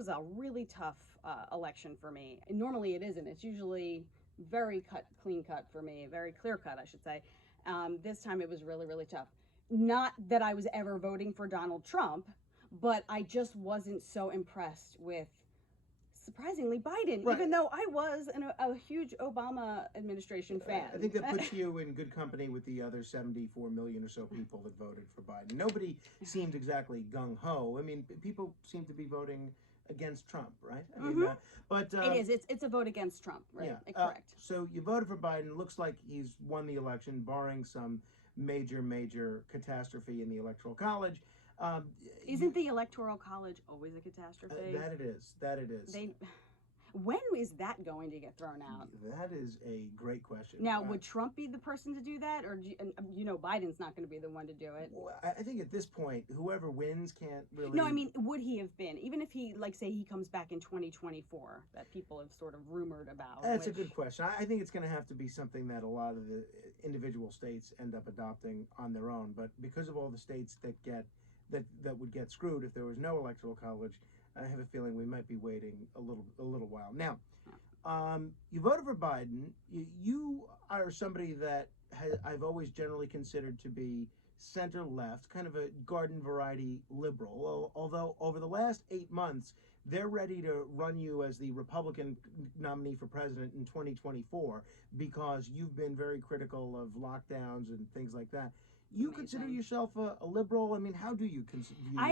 was a really tough election for me. Normally it isn't. It's usually very clean cut for me, very clear cut, I should say. This time it was really, really tough. Not that I was ever voting for Donald Trump, but I just wasn't so impressed with, surprisingly, Biden, Right. even though I was a huge Obama administration fan. I think that puts you in good company with the other 74 million or so people that voted for Biden. Nobody seemed exactly gung-ho. I mean, people seem to be voting against Trump, right? I mean, but It is. It's a vote against Trump, right? yeah. Correct. So you voted for Biden. Looks like he's won the election, barring some major catastrophe in the Electoral College. Isn't the Electoral College always a catastrophe? That it is. That it is. When is that going to get thrown out? That is a great question. Now, would Trump be the person to do that, or Biden's not going to be the one to do it? Well, I think at this point, whoever wins can't really. No, I mean, would he have been, even if he, like, say, he comes back in 2024, that people have sort of rumored about? That's a good question. I think it's going to have to be something that a lot of the individual states end up adopting on their own. But because of all the states that would get screwed if there was no electoral college, I have a feeling we might be waiting a little while. Now, you voted for Biden. You are somebody that I've always generally considered to be center left, kind of a garden variety liberal. Although over the last 8 months, they're ready to run you as the Republican nominee for president in 2024 because you've been very critical of lockdowns and things like that. You consider yourself a liberal? I mean, how do you consider yourself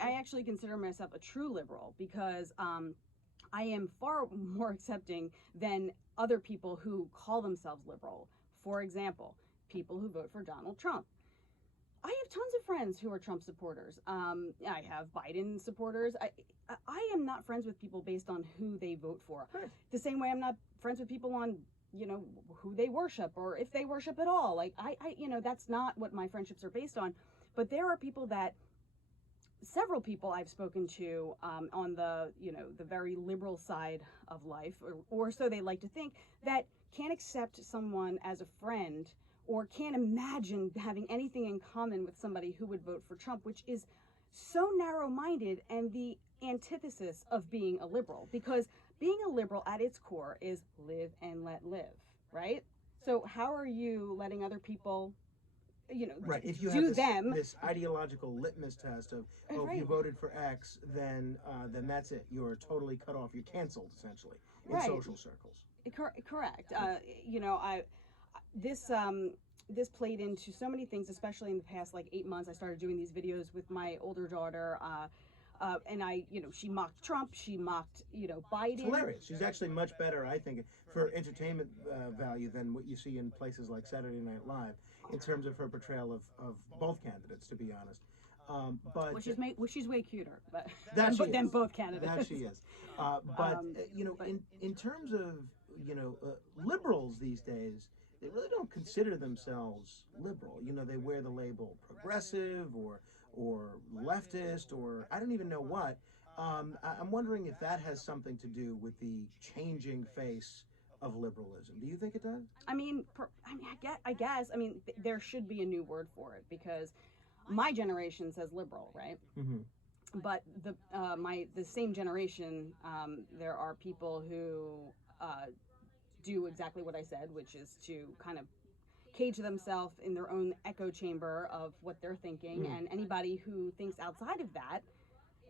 I actually consider myself a true liberal because I am far more accepting than other people who call themselves liberal. For example, people who vote for Donald Trump. I have tons of friends who are Trump supporters. I have Biden supporters. I am not friends with people based on who they vote for. Right. The same way I'm not friends with people on who they worship or if they worship at all. Like that's not what my friendships are based on. But there are people several people I've spoken to on the very liberal side of life, or so they like to think, that can't accept someone as a friend or can't imagine having anything in common with somebody who would vote for Trump, which is so narrow-minded and the antithesis of being a liberal, because being a liberal at its core is live and let live, right? So how are you letting other people right? If you do have this ideological litmus test of, if right. you voted for X, then that's it. You're totally cut off. You're canceled essentially in right. social circles. Correct. This played into so many things, especially in the past 8 months. I started doing these videos with my older daughter, and she mocked Trump, she mocked, Biden. It's hilarious. She's actually much better, I think, for entertainment value than what you see in places like Saturday Night Live in terms of her portrayal of both candidates, to be honest. But she's way cuter, but than both candidates. That she is. In terms of liberals these days, they really don't consider themselves liberal. They wear the label progressive or leftist or I don't even know what. I'm wondering if that has something to do with the changing face of liberalism. Do you think it does? I guess. There should be a new word for it because my generation says liberal, right? Mm-hmm. But the same generation, there are people who do exactly what I said, which is to kind of cage themselves in their own echo chamber of what they're thinking, and anybody who thinks outside of that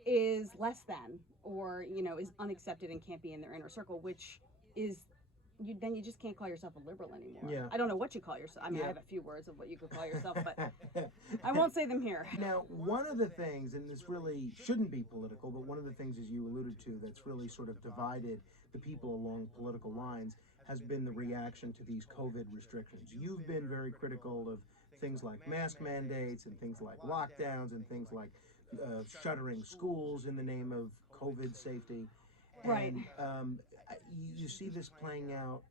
is less than, or is unaccepted and can't be in their inner circle, which is then you just can't call yourself a liberal anymore. Yeah. I don't know what you call yourself. I have a few words of what you could call yourself, but I won't say them here. Now, one of the things, and this really shouldn't be political, but one of the things, as you alluded to, that's really sort of divided the people along political lines has been the reaction to these COVID restrictions. You've been very critical of things like mask mandates and things like lockdowns and things like shuttering schools in the name of COVID safety. Right. And you see this playing out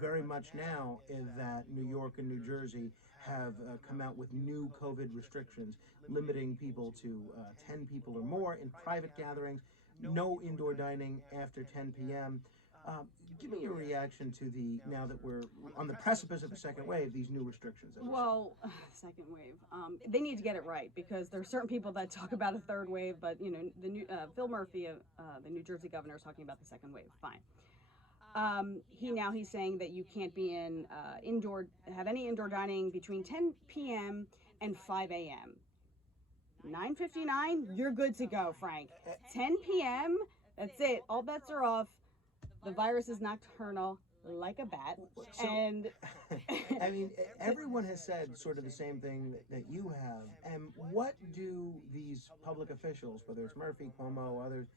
very much now in that New York and New Jersey have come out with new COVID restrictions, limiting people to 10 people or more in private gatherings, no indoor dining after 10 p.m. Give me your reaction to now that we're on the precipice of the second wave, these new restrictions. Well, second wave. They need to get it right, because there are certain people that talk about a third wave, but the new Phil Murphy, the New Jersey governor, is talking about the second wave. Fine. He's saying that you can't be have any indoor dining between 10 p.m. and 5 a.m. 9:59, you're good to go, Frank. 10 p.m., that's it. All bets are off. The virus is nocturnal, like a bat. So, and I mean, everyone has said sort of the same thing that you have. And what do these public officials, whether it's Murphy, Cuomo, others,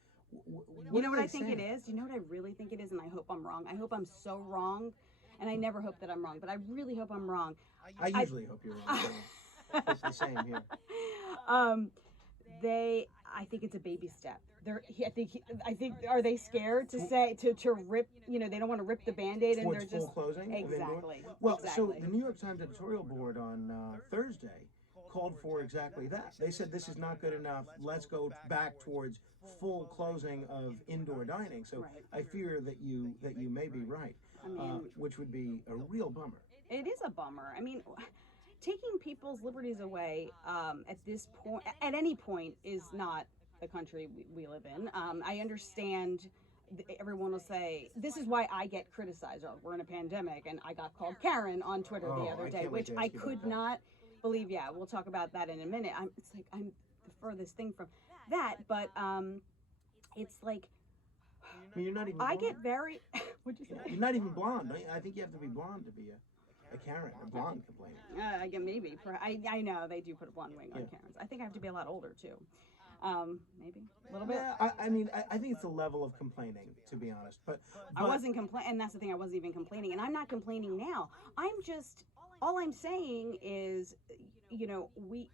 you know what I think it is? You know what I really think it is? And I hope I'm wrong. I hope I'm so wrong. And I never hope that I'm wrong, but I really hope I'm wrong. I usually hope you're wrong. It's the same here. I think it's a baby step. I think, are they scared to say, to rip, they don't want to rip the Band-Aid and they're just full closing? Exactly. Well, exactly. So the New York Times editorial board on Thursday called for exactly that. They said this is not good enough. Let's go back towards full closing of indoor dining. So Right. I fear that you may be right, which would be a real bummer. It is a bummer. I mean, taking people's liberties away at this point, at any point, is not the country we live in. I understand everyone will say, this is why I get criticized. Oh, we're in a pandemic, and I got called Karen on Twitter the other day, which I could not believe. Yeah, we'll talk about that in a minute. It's like I'm the furthest thing from that, but it's like, I mean, you're not even I blonde. get very, what'd you say? You're not even blonde. I think you have to be blonde to be a Karen, a blonde complainer. I guess maybe. I know they do put a blonde wing on Karens. I think I have to be a lot older too. Maybe a little bit. Yeah, I mean, I think it's a level of complaining, to be honest. But I wasn't complaining, and that's the thing. I wasn't even complaining, and I'm not complaining now. All I'm saying is, we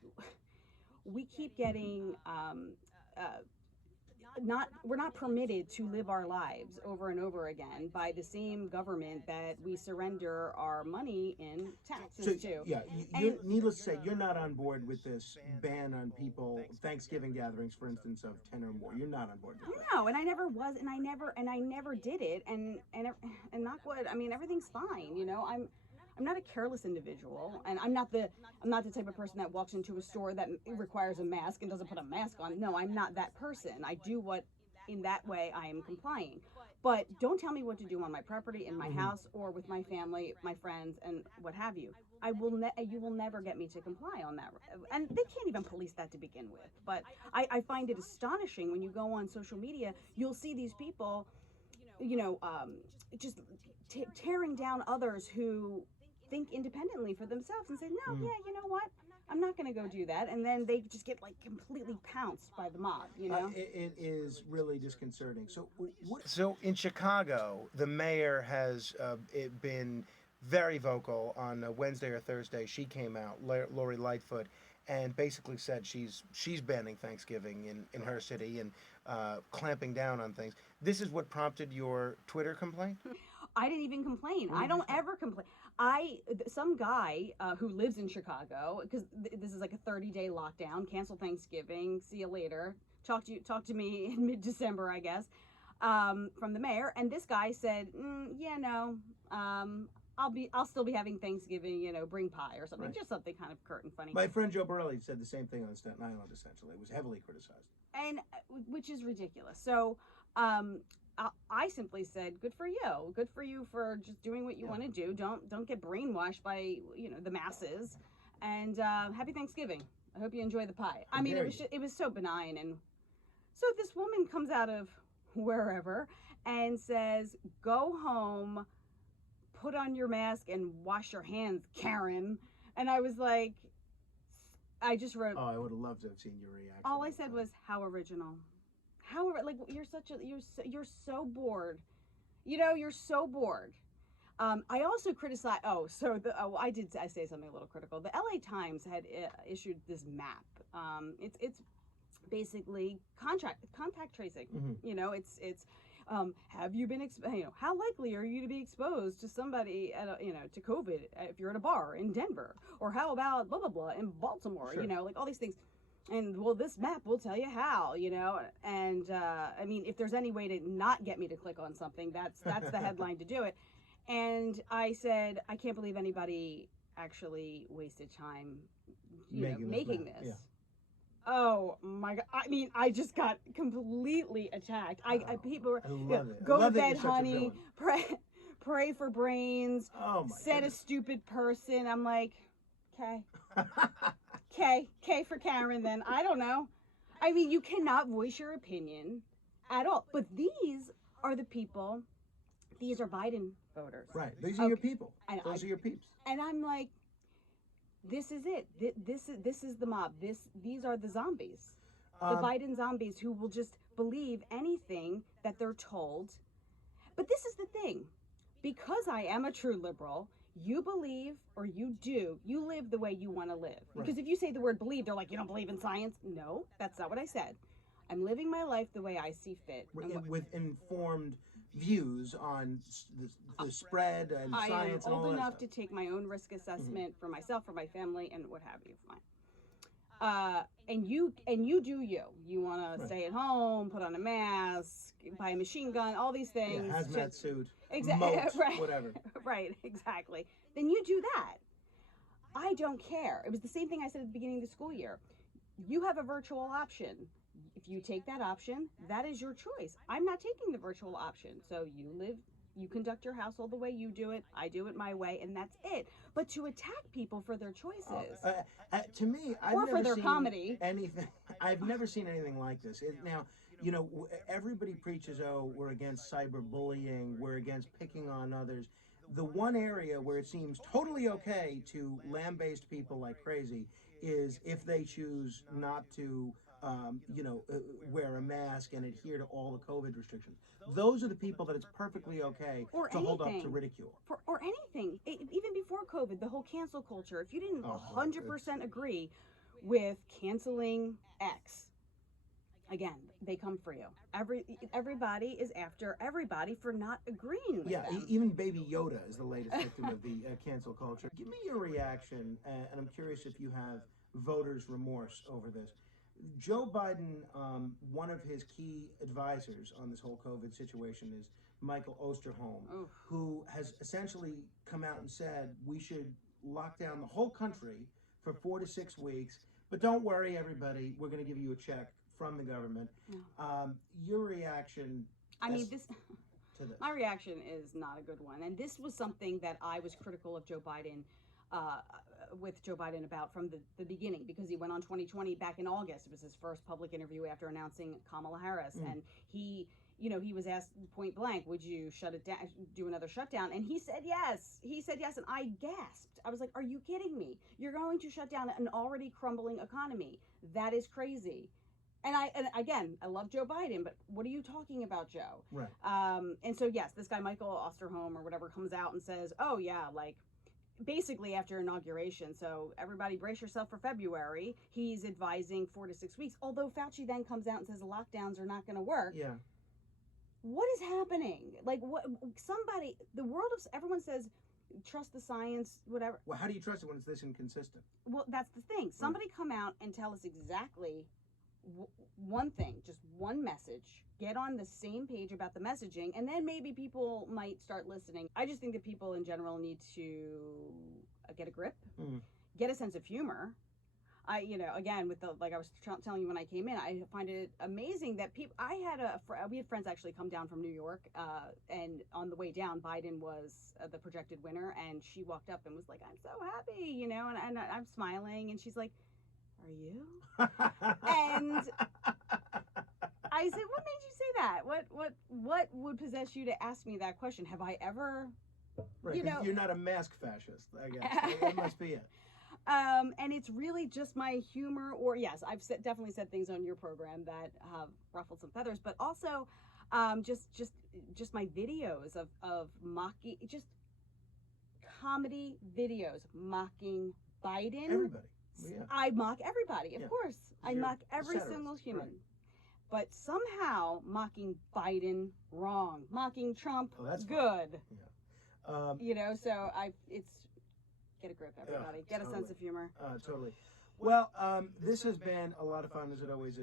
keep getting we're not permitted to live our lives over and over again by the same government that we surrender our money in taxes to. Yeah, needless to say, you're not on board with this ban on people Thanksgiving gatherings, for instance, of 10 or more. You're not on board with that. No, and I never was, and I never did it, and knock wood. I mean, everything's fine. I'm not a careless individual, and I'm not the type of person that walks into a store that requires a mask and doesn't put a mask on. No, I'm not that person. I do what, in that way, I am complying. But don't tell me what to do on my property, in my house, or with my family, my friends, and what have you. You will never get me to comply on that. And they can't even police that to begin with. But I find it astonishing when you go on social media, you'll see these people, just tearing down others who think independently for themselves and say, no, yeah, you know what? I'm not going to go do that. And then they just get completely pounced by the mob, It is really disconcerting. So in Chicago, the mayor has been very vocal. On Wednesday or Thursday, she came out, Lori Lightfoot, and basically said she's banning Thanksgiving in her city and clamping down on things. This is what prompted your Twitter complaint? I didn't even complain. I don't ever complain. Some guy who lives in Chicago, because this is like a 30-day lockdown, cancel Thanksgiving, see you later. Talk to me in mid-December, I guess, from the mayor. And this guy said, I'll still be having Thanksgiving, bring pie or something, just something kind of curt and funny. My friend Joe Borelli said the same thing on Staten Island, essentially. It was heavily criticized. And which is ridiculous. So, I simply said, good for you for just doing what you want to do. Don't get brainwashed by the masses, and happy Thanksgiving. I hope you enjoy the pie. I mean, it was so benign. And so this woman comes out of wherever and says, go home, put on your mask, and wash your hands, Karen. And I was like, I just wrote, oh, I would have loved to have seen your reaction. All I said was, how original. You're so bored. You're so bored. I also criticize. I say something a little critical. The LA Times had issued this map. It's basically contact tracing. Mm-hmm. It's have you been how likely are you to be exposed to somebody at to COVID if you're at a bar in Denver, or how about blah blah blah in Baltimore? Sure. All these things. And well, this map will tell you how, and I mean, if there's any way to not get me to click on something, that's the headline to do it. And I said, I can't believe anybody actually wasted time, making this. Yeah. Oh my God! I mean, I just got completely attacked. People were, I love it. I go to love that bed, you're such a honey. villain. Pray for brains. Oh my Said goodness. a stupid person. I'm like, okay. K for Karen then. I don't know. I mean, you cannot voice your opinion at all. But these are the people, these are Biden voters. Right. These are your people. Those are your peeps. And I'm like, this is it. This is the mob. These are the zombies. The Biden zombies who will just believe anything that they're told. But this is the thing. Because I am a true liberal, you believe, or you live the way you want to live. Because if you say the word believe, they're like, you don't believe in science? No, that's not what I said. I'm living my life the way I see fit. With informed views on the spread and science and all that. I am old enough stuff. to take my own risk assessment for myself, for my family, and what have you. Fine. And you do you. You want to stay at home, put on a mask, buy a machine gun, all these things. Yeah, hazmat suit. Exactly. Moat, Right. whatever. Right. Exactly. Then you do that. I don't care. It was the same thing I said at the beginning of the school year. You have a virtual option. If you take that option, that is your choice. I'm not taking the virtual option. So you conduct your household the way you do it. I do it my way, and that's it. But to attack people for their choices, to me, I've or never for their seen comedy, anything. I've never seen anything like this. Now, everybody preaches, oh, we're against cyberbullying, we're against picking on others. The one area where it seems totally okay to lambaste people like crazy is if they choose not to, wear a mask and adhere to all the COVID restrictions. Those are the people that it's perfectly okay to hold up to ridicule. Or anything. Even before COVID, the whole cancel culture. If you didn't 100% agree with canceling X, again, they come for you. Everybody is after everybody for not agreeing with them. Even Baby Yoda is the latest victim of the cancel culture. Give me your reaction, and I'm curious if you have voters' remorse over this. Joe Biden, one of his key advisors on this whole COVID situation is Michael Osterholm, who has essentially come out and said we should lock down the whole country for 4 to 6 weeks. But don't worry, everybody, we're going to give you a check from the government. Your reaction? To this. My reaction is not a good one. And this was something that I was critical of Joe Biden, about from the beginning, because he went on 2020 back in August. It was his first public interview after announcing Kamala Harris. And he was asked point blank, would you shut it down, do another shutdown? And he said yes. And I gasped. I was like, are you kidding me? You're going to shut down an already crumbling economy. That is crazy. And again, I love Joe Biden, but what are you talking about, Joe? Right. And so, yes, this guy, Michael Osterholm or whatever, comes out and says, oh, yeah, like, basically after inauguration, so everybody brace yourself for February, he's advising 4 to 6 weeks, although Fauci then comes out and says the lockdowns are not going to work. Yeah. What is happening? Like, everyone says, trust the science, whatever. Well, how do you trust it when it's this inconsistent? Well, that's the thing. Somebody come out and tell us exactly one thing, just one message, get on the same page about the messaging, and then maybe people might start listening. I just think that people in general need to get a grip, get a sense of humor. Again, with like I was telling you when I came in, I find it amazing that people, we had friends actually come down from New York, and on the way down, Biden was the projected winner, and she walked up and was like, I'm so happy, and I'm smiling, and she's like, are you? And I said, what made you say that? What would possess you to ask me that question? Have I ever, Right, you're not a mask fascist, I guess. That must be it. And it's really just my humor, or yes, I've definitely said things on your program that have ruffled some feathers, but also just my videos of mocking, just comedy videos mocking Biden. Everybody. Yeah. I mock everybody, of course. I mock every single human. Right. But somehow mocking Biden, wrong. Mocking Trump, that's good. Yeah. So it's get a grip, everybody. Get a sense of humor. Totally. Well, this has been a lot of fun, as it always is.